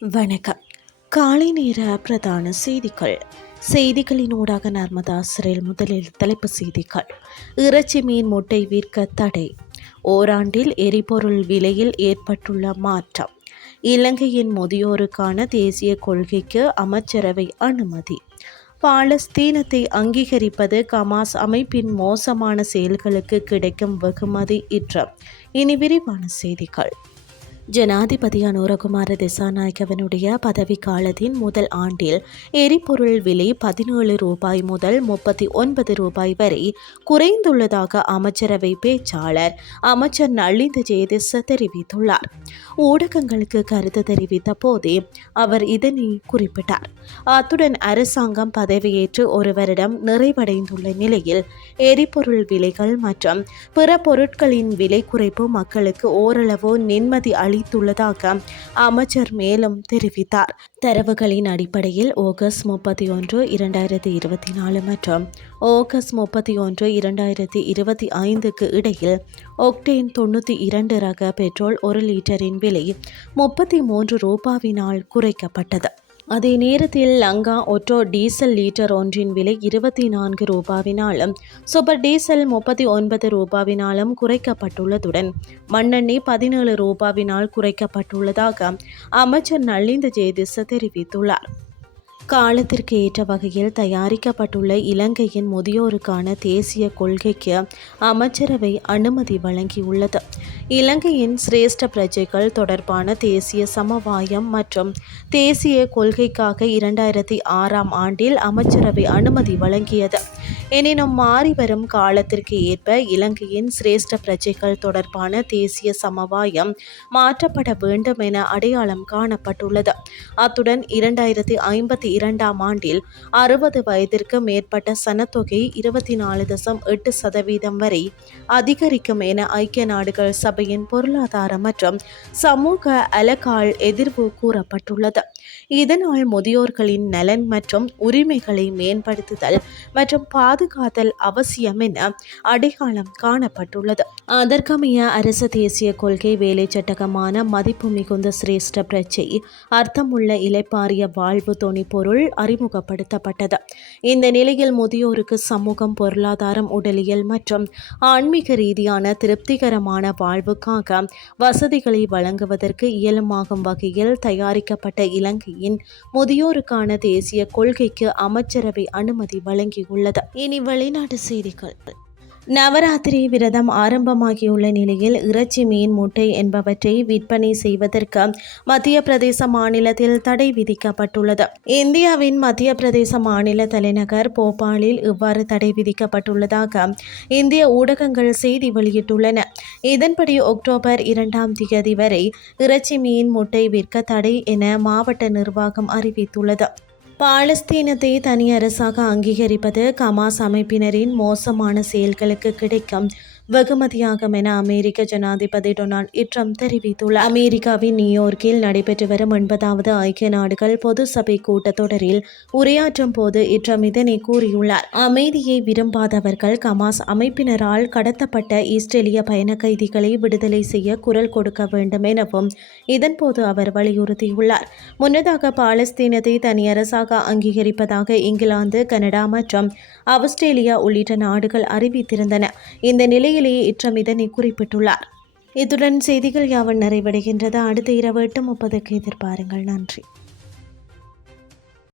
வணக்கம். காலை நேர பிரதான செய்திகள். செய்திகளின் ஊடாக நர்மதா சிறையில் முதலில் தலைப்பு செய்திகள். இறைச்சி மீன் முட்டை விற்க தடை. ஓராண்டில் எரிபொருள் விலையில் ஏற்பட்டுள்ள மாற்றம். இலங்கையின் முதியோருக்கான தேசிய கொள்கைக்கு அமைச்சரவை அனுமதி. பாலஸ்தீனத்தை அங்கீகரிப்பது கமாஸ் அமைப்பின் மோசமான செயல்களுக்கு கிடைக்கும் வெகுமதி இற்றம். இனி விரிவான செய்திகள். ஜனாதிபதியான உரகுமார திசாநாயக்கவனுடைய பதவிக்காலத்தின் முதல் ஆண்டில் எரிபொருள் விலை பதினேழு ரூபாய் முதல் முப்பத்தி ஒன்பது ரூபாய் வரை குறைந்துள்ளதாக அமைச்சரவை பேச்சாளர் அமைச்சர் நளிந்த ஜெயதிச தெரிவித்துள்ளார். ஊடகங்களுக்கு கருத்து தெரிவித்த போதே அவர் இதனை குறிப்பிட்டார். அத்துடன் அரசாங்கம் பதவியேற்று ஒரு வருடம் நிறைவடைந்துள்ள நிலையில் எரிபொருள் விலைகள் மற்றும் பிற பொருட்களின் விலை குறைப்பு மக்களுக்கு ஓரளவு நிம்மதி அளி அளித்துள்ளதாக அமைச்சர் மேலும் தெரிவித்தார். தரவுகளின் அடிப்படையில் ஆகஸ்ட் முப்பத்தி ஒன்று இரண்டாயிரத்தி இருபத்தி நாலு மற்றும் ஆகஸ்ட் முப்பத்தி ஒன்று இரண்டாயிரத்தி இருபத்தி ஐந்துக்கு இடையில் ஒக்டேன் தொண்ணூற்றி இரண்டு ரக பெட்ரோல் ஒரு லிட்டரின் விலை முப்பத்தி மூன்று ரூபாவினால் குறைக்கப்பட்டது. அதே நேரத்தில் லங்கா ஒட்டோ டீசல் லீட்டர் ஒன்றின் விலை இருபத்தி நான்கு ரூபாவினாலும் சூப்பர் டீசல் முப்பத்தி ஒன்பது ரூபாவினாலும் குறைக்கப்பட்டுள்ளதுடன் மண்ணெண்ணெய் பதினேழு ரூபாவினால் குறைக்கப்பட்டுள்ளதாக அமைச்சர் நளிந்த ஜெயதிச தெரிவித்துள்ளார். காலத்திற்கு ஏற்ற வகையில் தயாரிக்கப்பட்டுள்ள இலங்கையின் முதியோருக்கான தேசிய கொள்கைக்கு அமைச்சரவை அனுமதி வழங்கியுள்ளது. இலங்கையின் சிரேஷ்ட பிரஜைகள் தொடர்பான தேசிய சமவாயம் மற்றும் தேசிய கொள்கைக்காக இரண்டாயிரத்தி ஆறாம் ஆண்டில் அமைச்சரவை அனுமதி வழங்கியது. எனினும் மாறி வரும் காலத்திற்கு ஏற்ப இலங்கையின் சிரேஷ்ட பிரஜைகள் தொடர்பான தேசிய சமவாயம் மாற்றப்பட வேண்டும் என அடையாளம் காணப்பட்டுள்ளது. அத்துடன் இரண்டாயிரத்தி ஐம்பத்தி இரண்டாம் ஆண்டில் அறுபது வயதிற்கு மேற்பட்ட சனத்தொகை இருபத்தி நாலு தசம் எட்டு சதவீதம் வரை அதிகரிக்கும் என ஐக்கிய நாடுகள் சபையின் பொருளாதார மற்றும் சமூக அலகால் எதிர்வு கூறப்பட்டுள்ளது. இதனால் முதியோர்களின் நலன் மற்றும் உரிமைகளை மேம்படுத்துதல் மற்றும் பாதுகாத்தல் அவசியம் என அடையாளம் காணப்பட்டுள்ளது. அதற்கமைய அரசு தேசிய கொள்கை வேலை சட்டகமான மதிப்பு மிகுந்த சிரேஷ்ட பிரச்சை அர்த்தமுள்ள இலைப்பாரிய வாழ்வு தொனி பொருள் அறிமுகப்படுத்தப்பட்டது. இந்த நிலையில் முதியோருக்கு சமூகம் பொருளாதாரம் உடலியல் மற்றும் ஆன்மீக ரீதியான திருப்திகரமான வாழ்வுக்காக வசதிகளை வழங்குவதற்கு இயலுமாகும் வகையில் தயாரிக்கப்பட்ட இலங்கையின் முதியோருக்கான தேசிய கொள்கைக்கு அமைச்சரவை அனுமதி வழங்கியுள்ளது. இனி வெளிநாட்டு செய்திகள். நவராத்திரி விரதம் ஆரம்பமாகியுள்ள நிலையில் இறைச்சி மீன் முட்டை என்பவற்றை விற்பனை செய்வதற்கு மத்திய பிரதேச மாநிலத்தில் தடை விதிக்கப்பட்டுள்ளது. இந்தியாவின் மத்திய பிரதேச மாநில தலைநகர் போபாலில் இவ்வாறு தடை விதிக்கப்பட்டுள்ளதாக இந்திய ஊடகங்கள் செய்தி வெளியிட்டுள்ளன. இதன்படி அக்டோபர் இரண்டாம் தேதி வரை இறைச்சி மீன் முட்டை விற்க தடை என மாவட்ட நிர்வாகம் அறிவித்துள்ளது. பாலஸ்தீனத்தை தனி அரசாக அங்கீகரிப்பது கமாஸ் அமைப்பினரின் மோசமான செயல்களுக்கு கிடைக்கும். வெகுமதியாகும் என அமெரிக்க ஜனாதிபதி டொனால்ட் இட்ரம் தெரிவித்துள்ளார். அமெரிக்காவின் நியூயோர்க்கில் நடைபெற்று வரும் எண்பதாவது ஐக்கிய நாடுகள் பொது சபை கூட்டத்தொடரில் உரையாற்றும் போது இட்ரம் இதனை கூறியுள்ளார். அமைதியை விரும்பாதவர்கள் கமாஸ் அமைப்பினரால் கடத்தப்பட்ட இஸ்ரேலிய பயண கைதிகளை விடுதலை செய்ய குரல் கொடுக்க வேண்டும் எனவும் இதன்போது அவர் வலியுறுத்தியுள்ளார். முன்னதாக பாலஸ்தீனத்தை தனியரசாக அங்கீகரிப்பதாக இங்கிலாந்து கனடா மற்றும் ஆஸ்திரேலியா உள்ளிட்ட நாடுகள் அறிவித்திருந்தன. இந்த நிலையில் செய்தியிலேயே இற்றம் இதனை குறிப்பிட்டுள்ளார். இத்துடன் செய்திகள் யாவன் நிறைவடைகின்றது? அடுத்த இரவு எட்டு முப்பதுக்கு எதிர்பாருங்கள். நன்றி.